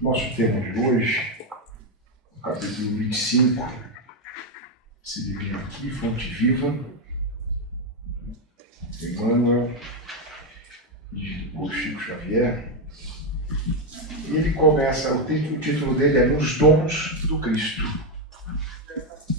Nosso tema de hoje, capítulo 25, esse livrinho aqui, Fonte Viva, Emmanuel, por Chico Xavier. E ele começa, o título dele é Nos Dons do Cristo.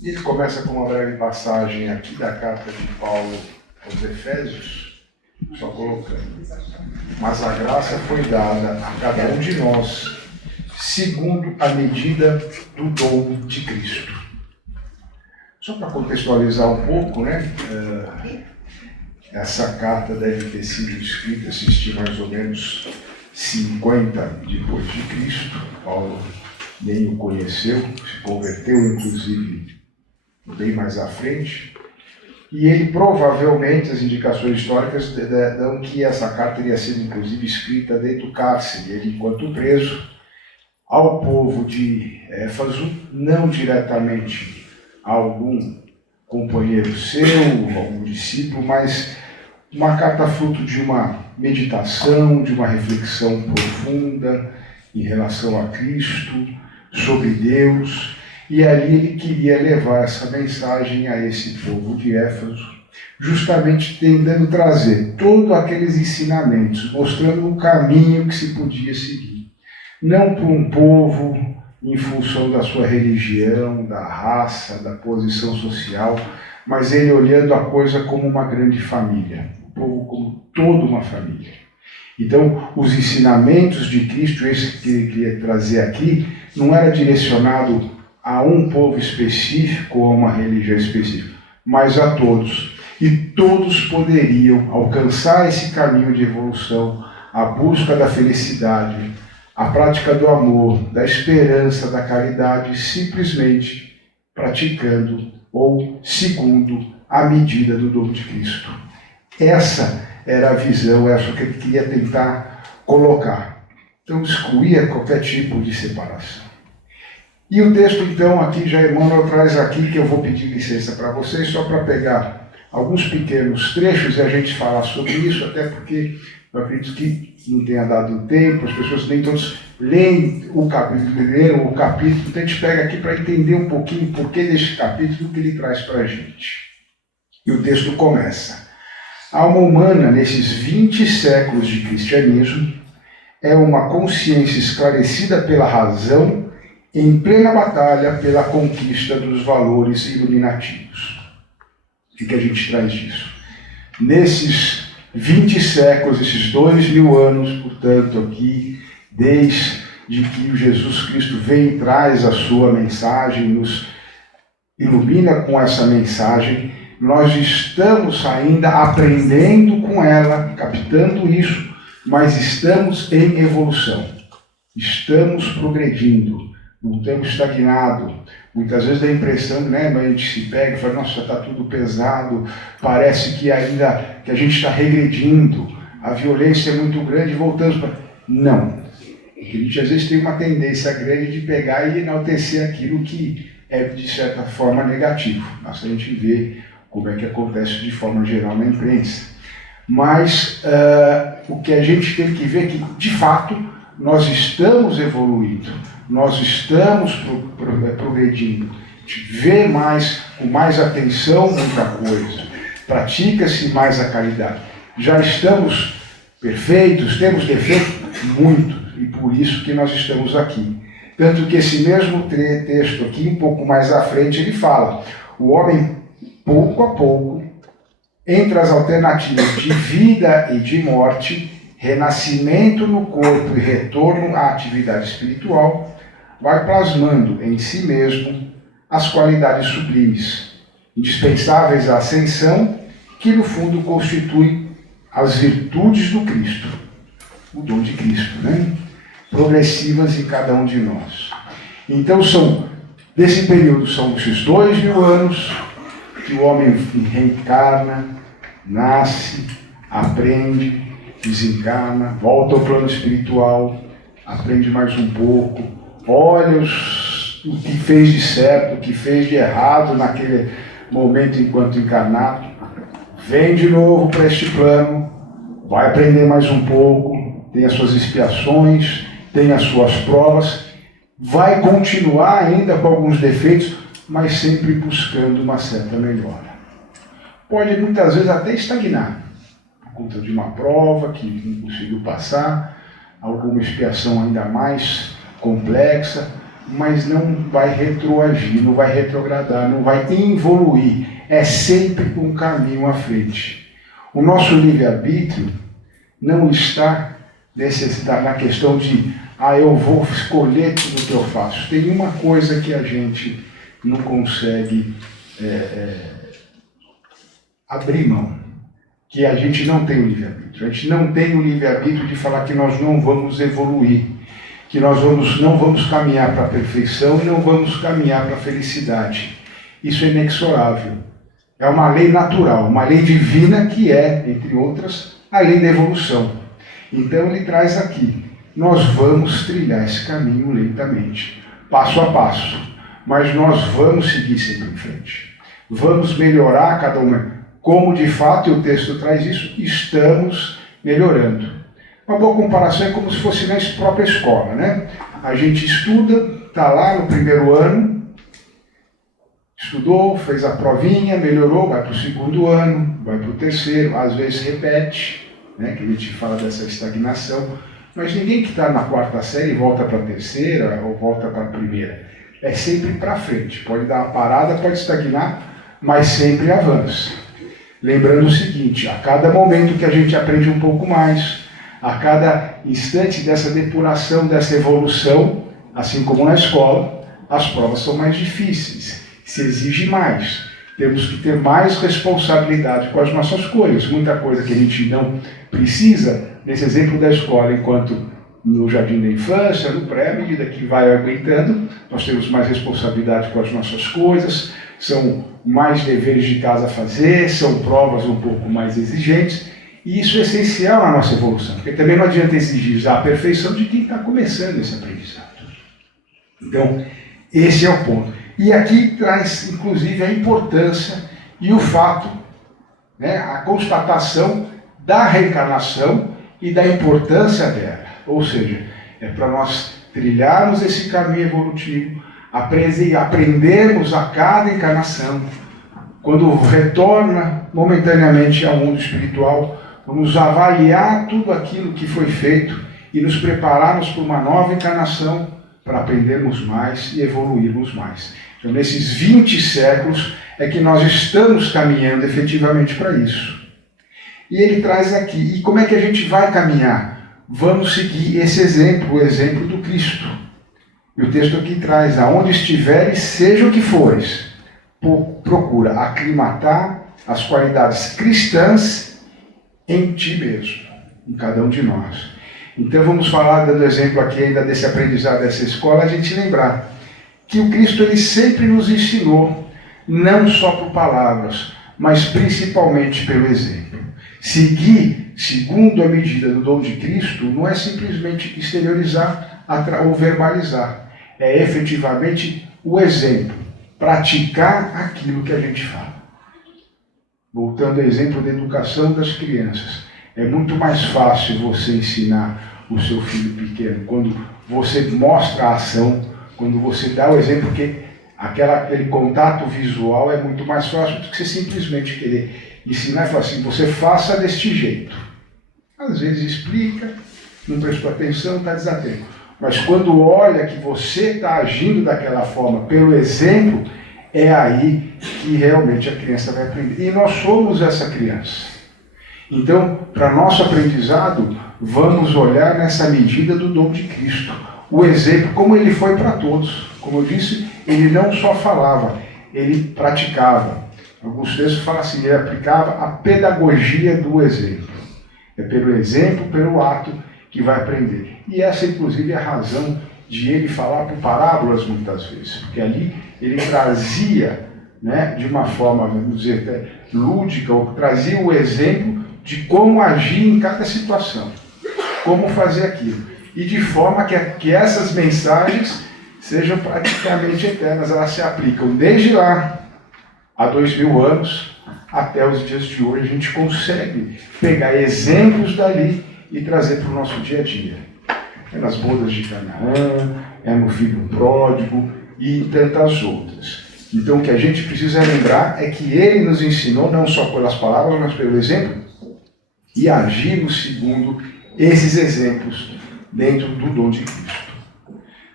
E ele começa com uma breve passagem aqui da carta de Paulo aos Efésios, só colocando: mas a graça foi dada a cada um de nós, segundo a medida do dom de Cristo. Só para contextualizar um pouco, né? Essa carta deve ter sido escrita, se estima mais ou menos 50 depois de Cristo. Paulo nem o conheceu, se converteu inclusive bem mais à frente. E ele provavelmente, as indicações históricas dão que essa carta teria sido inclusive escrita dentro do cárcere, ele enquanto preso, ao povo de Éfeso, não diretamente a algum companheiro seu, algum discípulo, mas uma carta fruto de uma meditação, de uma reflexão profunda em relação a Cristo, sobre Deus, e ali ele queria levar essa mensagem a esse povo de Éfeso, justamente tentando trazer todos aqueles ensinamentos, mostrando o caminho que se podia seguir. Não para um povo em função da sua religião, da raça, da posição social, mas ele olhando a coisa como uma grande família, o povo como toda uma família. Então, os ensinamentos de Cristo, esse que ele queria trazer aqui, não era direcionado a um povo específico ou a uma religião específica, mas a todos. E todos poderiam alcançar esse caminho de evolução, a busca da felicidade, a prática do amor, da esperança, da caridade, simplesmente praticando ou segundo a medida do dom de Cristo. Essa era a visão, essa que ele queria tentar colocar. Então excluía qualquer tipo de separação. E o texto, então, aqui já Emmanuel traz aqui, que eu vou pedir licença para vocês, só para pegar alguns pequenos trechos e a gente falar sobre isso, até porque eu acredito que não tenha dado tempo, as pessoas nem todos leem o capítulo, leram o capítulo, então a gente pega aqui para entender um pouquinho o porquê deste capítulo, o que ele traz para a gente. E o texto começa: a alma humana, nesses 20 séculos de cristianismo, é uma consciência esclarecida pela razão, em plena batalha pela conquista dos valores iluminativos. O que a gente traz disso? Nesses 20 séculos, esses 2000 anos, portanto, aqui, desde que o Jesus Cristo vem e traz a sua mensagem, nos ilumina com essa mensagem, nós estamos ainda aprendendo com ela, captando isso, mas estamos em evolução, estamos progredindo. Não estamos estagnados. Muitas vezes dá a impressão, né, a gente se pega e fala, nossa, está tudo pesado, parece que ainda que a gente está regredindo, a violência é muito grande, voltamos para... Não. A gente às vezes tem uma tendência grande de pegar e enaltecer aquilo que é, de certa forma, negativo. Basta a gente ver como é que acontece de forma geral na imprensa. Mas o que a gente tem que ver é que, de fato, nós estamos evoluindo. Nós estamos progredindo. A gente vê mais, com mais atenção muita coisa. Pratica-se mais a caridade. Já estamos perfeitos, temos defeitos? Muito. E por isso que nós estamos aqui. Tanto que esse mesmo texto aqui, um pouco mais à frente, ele fala: o homem, pouco a pouco, entre as alternativas de vida e de morte, renascimento no corpo e retorno à atividade espiritual, vai plasmando em si mesmo as qualidades sublimes, indispensáveis à ascensão, que no fundo constituem as virtudes do Cristo, o dom de Cristo, né? Progressivas em cada um de nós. Então desse período são esses 2000 anos que o homem reencarna, nasce, aprende, desencarna, volta ao plano espiritual, aprende mais um pouco, olha o que fez de certo, o que fez de errado naquele momento enquanto encarnado, vem de novo para este plano, vai aprender mais um pouco, tem as suas expiações tem as suas provas, vai continuar ainda com alguns defeitos, mas sempre buscando uma certa melhora. Pode muitas vezes até estagnar, por conta de uma prova que não conseguiu passar, alguma expiação ainda mais complexa, mas não vai retroagir, não vai retrogradar, não vai evoluir. É sempre um caminho à frente. O nosso livre-arbítrio não está na questão de eu vou escolher tudo que eu faço. Tem uma coisa que a gente não consegue abrir mão, que a gente não tem o livre-arbítrio. A gente não tem o livre-arbítrio de falar que nós não vamos evoluir, que nós não vamos caminhar para a perfeição e não vamos caminhar para a felicidade. Isso é inexorável. É uma lei natural, uma lei divina que é, entre outras, a lei da evolução. Então ele traz aqui, nós vamos trilhar esse caminho lentamente, passo a passo, mas nós vamos seguir sempre em frente. Vamos melhorar cada uma. Como de fato, e o texto traz isso, estamos melhorando. Uma boa comparação é como se fosse na própria escola, né? A gente estuda, está lá no primeiro ano, estudou, fez a provinha, melhorou, vai para o segundo ano, vai para o terceiro, às vezes repete, né? Que a gente fala dessa estagnação, mas ninguém que está na quarta série volta para a terceira ou volta para a primeira. É sempre para frente, pode dar uma parada, pode estagnar, mas sempre avança. Lembrando o seguinte, a cada momento que a gente aprende um pouco mais, a cada instante dessa depuração, dessa evolução, assim como na escola, as provas são mais difíceis, se exige mais. Temos que ter mais responsabilidade com as nossas coisas. Muita coisa que a gente não precisa, nesse exemplo da escola, enquanto no jardim da infância, no pré, à medida que vai aguentando, nós temos mais responsabilidade com as nossas coisas, são mais deveres de casa a fazer, são provas um pouco mais exigentes, e isso é essencial na nossa evolução, porque também não adianta exigir já a perfeição de quem está começando esse aprendizado. Então, esse é o ponto. E aqui traz, inclusive, a importância e o fato, né, a constatação da reencarnação e da importância dela. Ou seja, é para nós trilharmos esse caminho evolutivo, aprendermos a cada encarnação. Quando retorna momentaneamente ao mundo espiritual, vamos avaliar tudo aquilo que foi feito e nos prepararmos para uma nova encarnação para aprendermos mais e evoluirmos mais. Então, nesses 20 séculos é que nós estamos caminhando efetivamente para isso. E ele traz aqui, e como é que a gente vai caminhar? Vamos seguir esse exemplo, o exemplo do Cristo. E o texto aqui traz, aonde estiveres, seja o que fores, procura aclimatar as qualidades cristãs em ti mesmo, em cada um de nós. Então vamos falar, dando exemplo aqui ainda desse aprendizado dessa escola, a gente lembrar que o Cristo ele sempre nos ensinou, não só por palavras, mas principalmente pelo exemplo. Seguir segundo a medida do dom de Cristo não é simplesmente exteriorizar ou verbalizar, é efetivamente o exemplo, praticar aquilo que a gente fala. Voltando ao exemplo da educação das crianças, é muito mais fácil você ensinar o seu filho pequeno quando você mostra a ação, quando você dá o exemplo, porque aquele contato visual é muito mais fácil do que você simplesmente querer ensinar e falar assim, você faça deste jeito. Às vezes explica, não prestou atenção, está desatento. Mas quando olha que você está agindo daquela forma, pelo exemplo, é aí que realmente a criança vai aprender. E nós somos essa criança. Então, para nosso aprendizado, vamos olhar nessa medida do dom de Cristo. O exemplo, como ele foi para todos. Como eu disse, ele não só falava, ele praticava. Alguns textos falam assim, ele aplicava a pedagogia do exemplo. É pelo exemplo, pelo ato, que vai aprender. E essa, inclusive, é a razão de ele falar por parábolas muitas vezes. Porque ali ele trazia, né, de uma forma, vamos dizer, até lúdica, ou trazia o exemplo de como agir em cada situação. Como fazer aquilo. E de forma que essas mensagens sejam praticamente eternas. Elas se aplicam desde lá, há 2000 anos, até os dias de hoje. A gente consegue pegar exemplos dali e trazer para o nosso dia a dia. é nas bodas de Canaã, é no filho pródigo e em tantas outras. Então o que a gente precisa lembrar é que ele nos ensinou, não só pelas palavras, mas pelo exemplo, e agimos segundo esses exemplos dentro do dom de Cristo.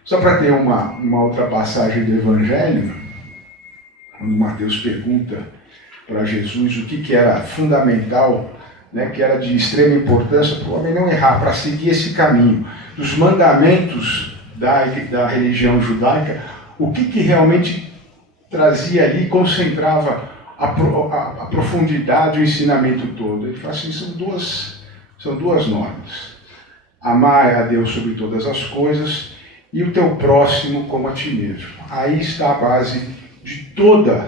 Só para ter uma outra passagem do Evangelho, quando Mateus pergunta para Jesus o que era fundamental, né, que era de extrema importância para o homem não errar, para seguir esse caminho dos mandamentos da religião judaica, o que realmente trazia ali, concentrava a profundidade, o ensinamento todo. Ele fala assim, são duas normas. Amar a Deus sobre todas as coisas e o teu próximo como a ti mesmo. Aí está a base de todo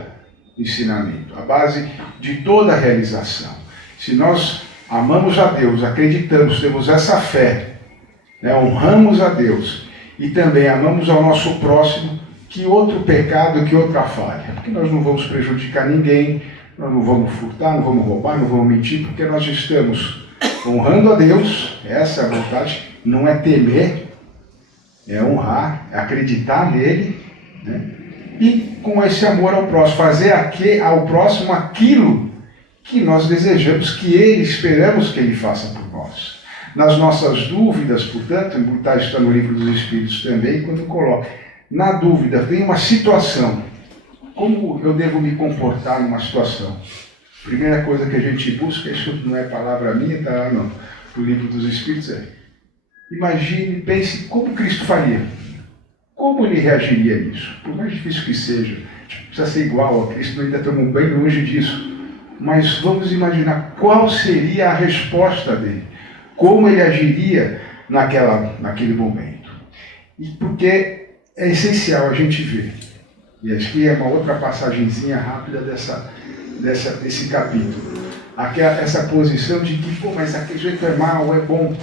ensinamento, a base de toda realização. Se nós amamos a Deus, acreditamos, temos essa fé, né, honramos a Deus e também amamos ao nosso próximo, que outro pecado, que outra falha. Porque nós não vamos prejudicar ninguém, nós não vamos furtar, não vamos roubar, não vamos mentir, porque nós estamos honrando a Deus, essa é a vontade, não é temer, é honrar, é acreditar nele, né? E com esse amor ao próximo, fazer ao próximo aquilo que nós desejamos, que ele, esperamos que ele faça por nós. Nas nossas dúvidas, portanto, está no livro dos Espíritos também, quando coloca, na dúvida, vem uma situação, como eu devo me comportar numa situação? Primeira coisa que a gente busca, isso não é palavra minha, está lá no livro dos Espíritos, imagine, pense como Cristo faria. Como ele reagiria nisso? Por mais difícil que seja, precisa ser igual a Cristo, ainda estamos bem longe disso. Mas vamos imaginar qual seria a resposta dele. Como ele agiria naquele momento. E porque é essencial a gente ver. E aqui é uma outra passagenzinha rápida desse capítulo. Essa posição de que, mas aquele jeito é mal, é bom.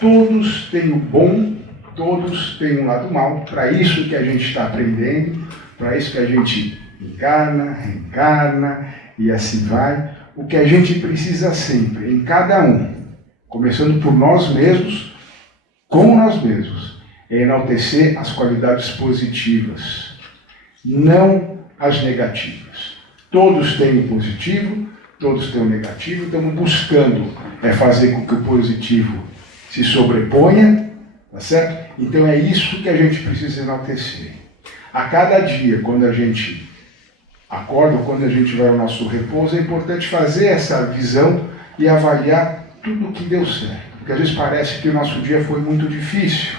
Todos têm o bom, todos têm um lado mal. Para isso que a gente está aprendendo, para isso que a gente encarna, reencarna e assim vai. O que a gente precisa sempre, em cada um, começando por nós mesmos, com nós mesmos, é enaltecer as qualidades positivas, não as negativas. Todos têm o positivo, todos têm o negativo, estamos buscando fazer com que o positivo se sobreponha, tá certo? Então é isso que a gente precisa enaltecer. A cada dia, quando a gente acorda, quando a gente vai ao nosso repouso, é importante fazer essa visão e avaliar tudo o que deu certo. Porque às vezes parece que o nosso dia foi muito difícil,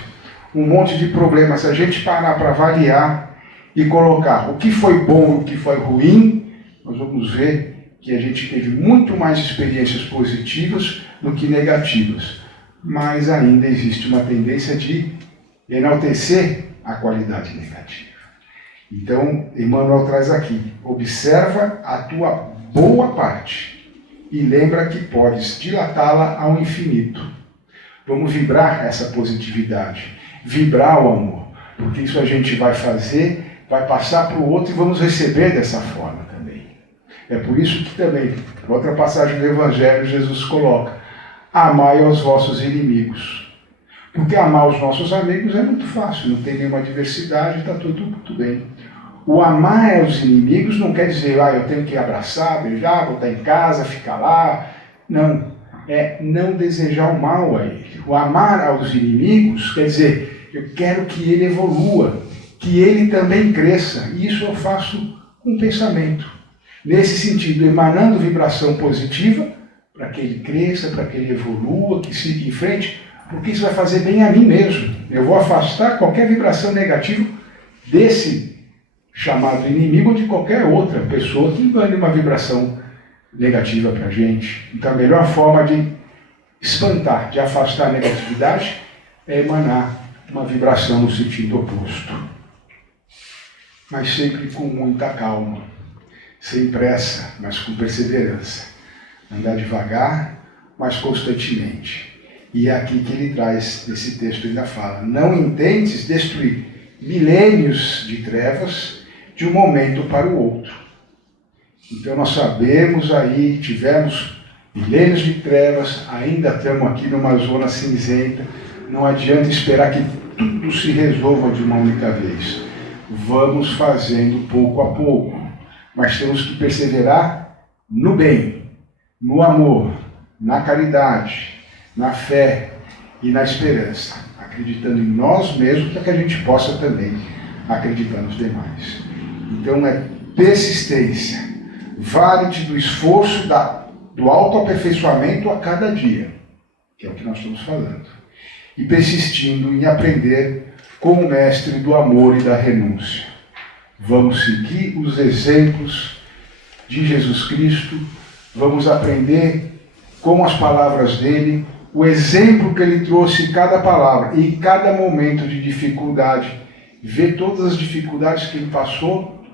um monte de problemas. Se a gente parar para avaliar e colocar o que foi bom e o que foi ruim, nós vamos ver que a gente teve muito mais experiências positivas do que negativas. Mas ainda existe uma tendência de enaltecer a qualidade negativa. Então, Emmanuel traz aqui, observa a tua boa parte e lembra que podes dilatá-la ao infinito. Vamos vibrar essa positividade, vibrar o amor, porque isso a gente vai fazer, vai passar para o outro e vamos receber dessa forma também. É por isso que também, outra passagem do Evangelho, Jesus coloca, amai aos vossos inimigos. Porque amar os nossos amigos é muito fácil, não tem nenhuma adversidade, está tudo bem. O amar aos inimigos não quer dizer, eu tenho que abraçar, beijar, botar em casa, ficar lá. Não, é não desejar o mal a ele. O amar aos inimigos quer dizer, eu quero que ele evolua, que ele também cresça. E isso eu faço com pensamento. Nesse sentido, emanando vibração positiva, para que ele cresça, para que ele evolua, que siga em frente, porque isso vai fazer bem a mim mesmo. Eu vou afastar qualquer vibração negativa desse chamado inimigo ou de qualquer outra pessoa que emane uma vibração negativa para a gente. Então a melhor forma de espantar, de afastar a negatividade é emanar uma vibração no sentido oposto. Mas sempre com muita calma, sem pressa, mas com perseverança. Andar devagar, mas constantemente. E é aqui que ele traz, esse texto ainda fala, não intentes destruir milênios de trevas de um momento para o outro. Então nós sabemos aí, tivemos milênios de trevas, ainda estamos aqui numa zona cinzenta, Não adianta esperar que tudo se resolva de uma única vez. Vamos fazendo pouco a pouco, mas temos que perseverar no bem, no amor, na caridade, na fé e na esperança, acreditando em nós mesmos para que a gente possa também acreditar nos demais. Então é persistência, vale-te do esforço do autoaperfeiçoamento a cada dia, que é o que nós estamos falando, e persistindo em aprender com o mestre do amor e da renúncia. Vamos seguir os exemplos de Jesus Cristo, vamos aprender com as palavras dele, o exemplo que ele trouxe em cada palavra e em cada momento de dificuldade, ver todas as dificuldades que ele passou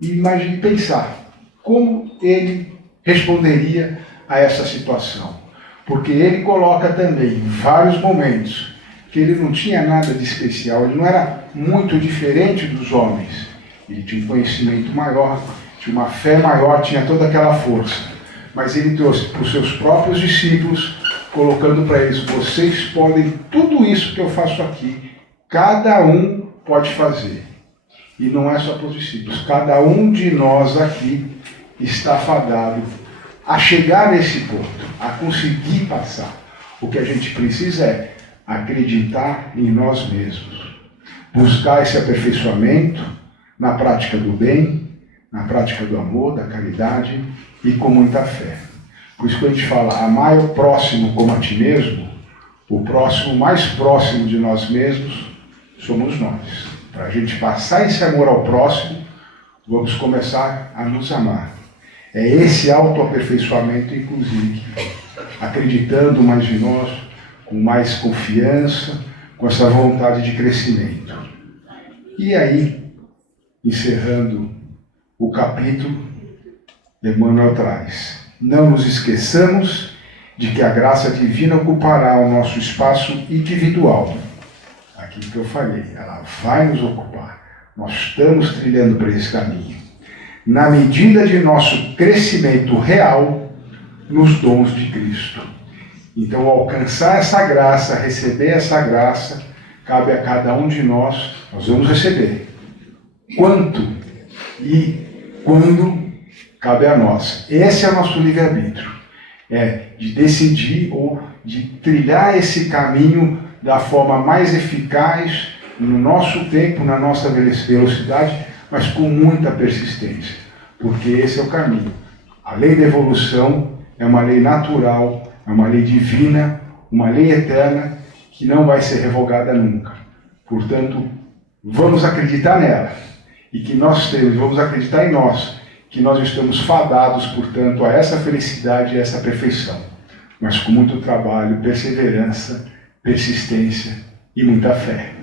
e imagine pensar como ele responderia a essa situação. Porque ele coloca também em vários momentos que ele não tinha nada de especial, ele não era muito diferente dos homens. Ele tinha um conhecimento maior, tinha uma fé maior, tinha toda aquela força. Mas ele trouxe para os seus próprios discípulos, colocando para eles: vocês podem, tudo isso que eu faço aqui, cada um pode fazer. E não é só para os discípulos, cada um de nós aqui está fadado a chegar nesse ponto, a conseguir passar. O que a gente precisa é acreditar em nós mesmos, buscar esse aperfeiçoamento na prática do bem, na prática do amor, da caridade e com muita fé. Por isso que a gente fala, amai o próximo como a ti mesmo, o próximo mais próximo de nós mesmos somos nós. Para a gente passar esse amor ao próximo, vamos começar a nos amar. É esse autoaperfeiçoamento, inclusive, acreditando mais em nós, com mais confiança, com essa vontade de crescimento. E aí, encerrando o capítulo, Emmanuel traz: não nos esqueçamos de que a graça divina ocupará o nosso espaço individual. Aquilo que eu falei, ela vai nos ocupar. Nós estamos trilhando por esse caminho. Na medida de nosso crescimento real nos dons de Cristo. Então, alcançar essa graça, receber essa graça, cabe a cada um de nós. Nós vamos receber. Quanto e quando cabe a nós. Esse é o nosso livre-arbítrio. É de decidir ou de trilhar esse caminho da forma mais eficaz, no nosso tempo, na nossa velocidade, mas com muita persistência. Porque esse é o caminho. A lei da evolução é uma lei natural, é uma lei divina, uma lei eterna, que não vai ser revogada nunca. Portanto, vamos acreditar nela. E que nós temos, vamos acreditar em nós, que nós estamos fadados, portanto, a essa felicidade e a essa perfeição. Mas com muito trabalho, perseverança, persistência e muita fé.